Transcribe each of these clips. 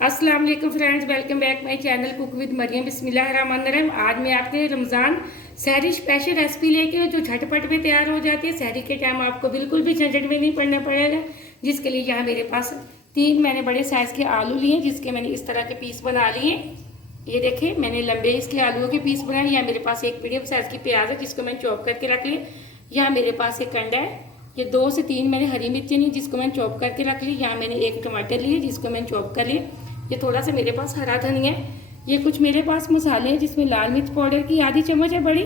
अस्सलाम वालेकुम friends, welcome back my channel cook with Maryam. बिस्मिल्लाहिर्रहमानिर्रहीम। आज मैं आपके लिए रमज़ान सहरी स्पेशल रेसिपी लेके जो झटपट में तैयार हो जाती है। सहरी के टाइम आपको बिल्कुल भी झंझट में नहीं पड़ना पड़ेगा। जिसके लिए यहाँ मेरे पास 3 मैंने बड़े साइज़ के आलू लिए, जिसके मैंने इस तरह के पीस बना लिए। ये देखें, मैंने लंबे इसके आलूओं के पीस बनाए। यहाँ मेरे पास एक मीडियम साइज़ की प्याज है, जिसको मैंने चॉप करके रख लिया। यहाँ मेरे पास एक अंडा है। ये 2 से 3 मैंने हरी मिर्ची ली, जिसको मैंने चॉप करके रख ली। यहाँ मैंने एक टमाटर लिए, जिसको मैंने चॉप कर लिया। ये थोड़ा सा मेरे पास हरा धनिया है। ये कुछ मेरे पास मसाले हैं, जिसमें लाल मिर्च पाउडर की आधी चम्मच है बड़ी।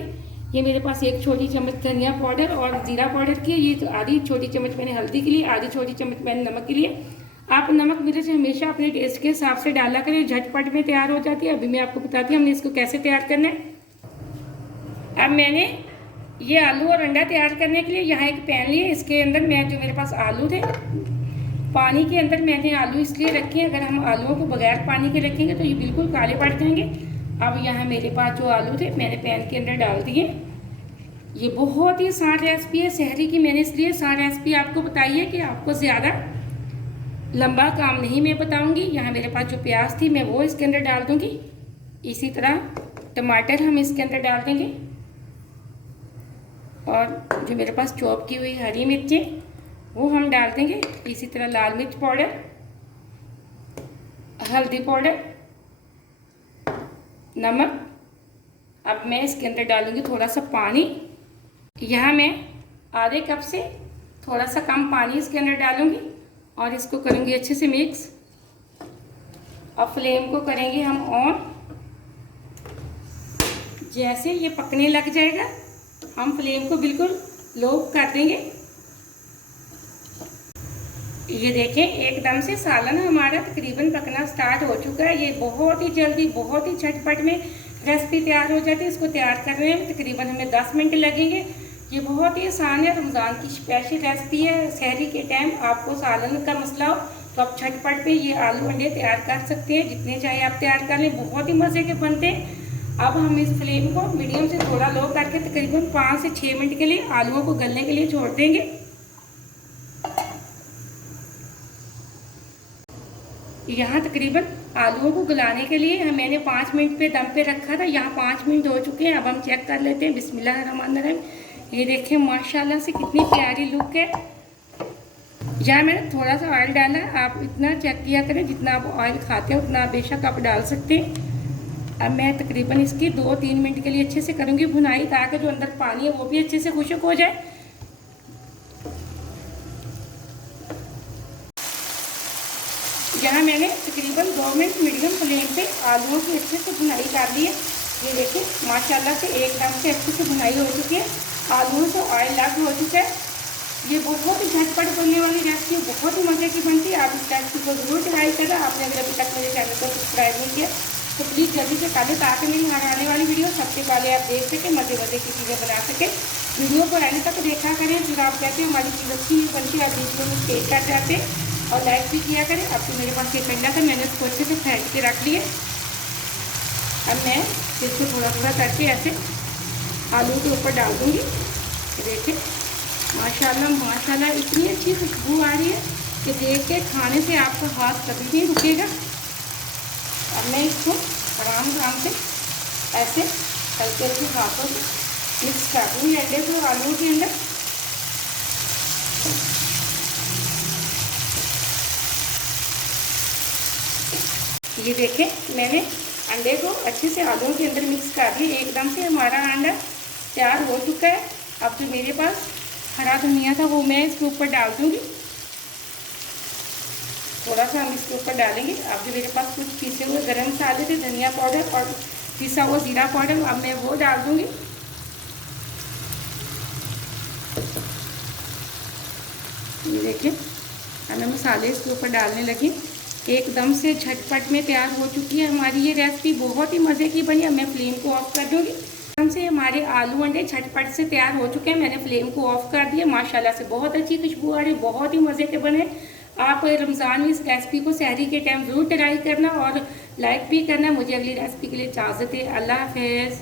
ये मेरे पास 1 छोटी चम्मच धनिया पाउडर और ज़ीरा पाउडर की है। ये आधी छोटी चम्मच मैंने हल्दी के लिए, आधी छोटी चम्मच मैंने नमक के लिए। आप नमक मिर्च हमेशा अपने टेस्ट के हिसाब से डाला करें, झटपट में तैयार हो जाती है। अभी मैं आपको बताती हूँ हमने इसको कैसे तैयार करना है। अब मैंने ये आलू और अंडा तैयार करने के लिए यहाँ एक पैन लिया। इसके अंदर मैं जो मेरे पास आलू थे, पानी के अंदर मैंने आलू इसलिए रखे हैं, अगर हम आलूओं को बगैर पानी के रखेंगे तो ये बिल्कुल काले पड़ जाएंगे। अब यहाँ मेरे पास जो आलू थे मैंने पैन के अंदर डाल दिए। ये बहुत ही आसान रेसिपी है सहरी की। मैंने इसलिए आसान रेसिपी आपको बताई है कि आपको ज़्यादा लंबा काम नहीं मैं बताऊँगी। यहाँ मेरे पास जो प्याज थी मैं वो इसके अंदर डाल दूँगी। इसी तरह टमाटर हम इसके अंदर डाल देंगे, और जो मेरे पास चॉप की हुई हरी मिर्चें वो हम डाल देंगे। इसी तरह लाल मिर्च पाउडर, हल्दी पाउडर, नमक। अब मैं इसके अंदर डालूंगी थोड़ा सा पानी। यहाँ मैं आधे कप से थोड़ा सा कम पानी इसके अंदर डालूंगी और इसको करूँगी अच्छे से मिक्स। अब फ्लेम को करेंगे हम ऑन। जैसे ये पकने लग जाएगा हम फ्लेम को बिल्कुल लो कर देंगे। ये देखें, एकदम से सालन हमारा तकरीबन पकना स्टार्ट हो चुका है। ये बहुत ही जल्दी, बहुत ही झटपट में रेसिपी तैयार हो जाती है। इसको तैयार करने में तकरीबन हमें 10 मिनट लगेंगे। ये बहुत ही आसान है, रमज़ान की स्पेशल रेसिपी है। सहरी के टाइम आपको सालन का मसला हो तो आप झटपट पे ये आलू अंडे तैयार कर सकते हैं। जितने चाहे आप तैयार कर लें, बहुत ही मज़े के बनते हैं। अब हम इस फ्लेम को मीडियम से थोड़ा लो करके तकरीबन 5 से 6 मिनट के लिए आलूओं को गलने के लिए छोड़ देंगे। यहाँ तकरीबन आलूओं को गलाने के लिए मैंने 5 मिनट पे दम पे रखा था। यहाँ 5 मिनट हो चुके हैं। अब हम चेक कर लेते हैं। बिस्मिल्लाहिर्रहमानिर्रहीम। ये देखें माशाल्लाह से कितनी प्यारी लुक है। यहाँ मैंने थोड़ा सा ऑयल डाला है। आप इतना चेक किया करें, जितना आप ऑयल खाते हो उतना बेशक आप डाल सकते हैं। अब मैं तकरीबन इसकी 2-3 मिनट के लिए अच्छे से करूँगी भुनाई, ताकि जो अंदर पानी है वो भी अच्छे से खुश्क हो जाए। यहाँ मैंने तकरीबन 2 मिनट मीडियम फ्लेम पे आलूओं की अच्छे से भुनाई कर ली है। ये देखिए माशाल्लाह से एकदम से अच्छे से भुनाई हो चुकी है। आलूओं से ऑयल लग हो चुका है। ये बहुत ही झटपट बनने वाली रेसिपी, बहुत ही मज़े की बनती है। आप इस रेसिपी को ज़रूर ट्राई करें। आपने अगर अभी तक मेरे चैनल को सब्सक्राइब नहीं किया तो प्लीज़ जल्दी से कर दें, ताकि मेरी हर आने वाली वीडियो सबसे पहले आप देख सकें, मज़े मज़े की चीज़ें बना सकें। वीडियो को एंड तक देखा करें। फिर आप कहते हैं हमारी चीज़ अच्छी नहीं बनती, आप वीडियो में टेक कर जाते हैं और लाइक भी किया करें। अब तो मेरे पास ये कंडा था, मैंने उसको अच्छे से फेंट के रख लिए। अब मैं इसको थोड़ा थोड़ा करके ऐसे आलू के ऊपर डाल दूँगी। देखिए माशाल्लाह माशाल्लाह इतनी अच्छी खुशबू आ रही है कि देख के खाने से आपका हाथ कभी नहीं रुकेगा। अब मैं इसको आराम आराम से ऐसे हल्के हल्के हाथों से मिक्स कर दूँगी अंडे को आलू के अंदर। ये देखें, मैंने अंडे को अच्छे से आलूओं के अंदर मिक्स कर दिया। एकदम से हमारा अंडा तैयार हो चुका है। अब जो मेरे पास हरा धनिया था वो मैं इसके ऊपर डाल दूँगी। थोड़ा सा हम इसके ऊपर डालेंगे। अब जो मेरे पास कुछ पीसे हुए गरम मसाले थे, धनिया पाउडर और पिसा हुआ ज़ीरा पाउडर, अब मैं वो डाल दूँगी। ये देखिए, अब मैं मसाले इसके ऊपर डालने लगी। एकदम से झटपट में तैयार हो चुकी है हमारी ये रेसिपी, बहुत ही मज़े की बनी। अब मैं फ्लेम को ऑफ कर दूँगी। एकदम से हमारे आलू अंडे झटपट से तैयार हो चुके हैं। मैंने फ्लेम को ऑफ कर दिया। माशाल्लाह से बहुत अच्छी खुशबू आ रही, बहुत ही मज़े के बने। आप रमज़ान में इस रेसिपी को सहरी के टाइम ज़रूर ट्राई करना और लाइक भी करना। मुझे अगली रेसिपी के लिए इजाज़त है। अल्लाह हाफ़िज़।